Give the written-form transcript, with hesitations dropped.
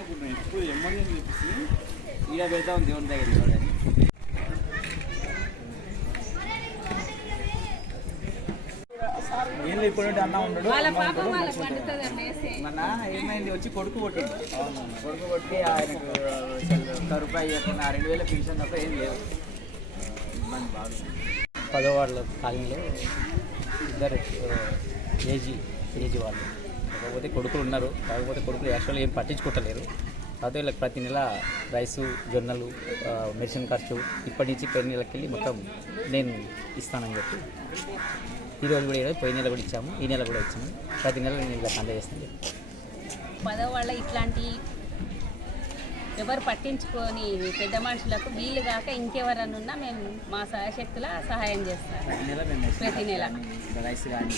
ఇప్పుడు ఎమర్జెన్సీ చెప్పేసి ఈడ పెడతాం దేవుని దగ్గర. వీళ్ళు ఇప్పుడు అన్న ఉండడు మన ఏమైంది వచ్చి కొడుకు కొట్టింది. కొడుకు కొట్టి ఆయనకు రూపాయి ఇవ్వకుండా 2000 పెన్షన్ తప్ప ఏం లేవు. ఇబ్బంది బాగా. 10వ వార్డులో కాలనీలో ఇద్దరు ఏజీ వాళ్ళు, కాకపోతే కొడుకులు ఉన్నారు. కాకపోతే కొడుకులు యాక్చువల్గా ఏం పట్టించుకుంటలేరు. కాకపోతే వీళ్ళకి ప్రతి నెల రైసు, జొన్నలు, మెడిసిన్ ఖర్చు ఇప్పటి నుంచి 10 నెలలకి వెళ్ళి మొత్తం నేను ఇస్తానని చెప్పి ఈరోజు కూడా ఈరోజు పోయిన నెల కూడా ఇచ్చాము, ఈ నెల కూడా ఇచ్చాము. ప్రతి నెల నేను ఇలా అందజేస్తాను. 10వ వార్డులో ఇట్లాంటి ఎవరు పట్టించుకొని పెద్ద మనుషులకు వీలు కాక ఇంకెవరన్నా మేము మా సహాయశక్తుల సహాయం చేస్తాం. ప్రతి నెల ప్రతి నెల రైస్ కానీ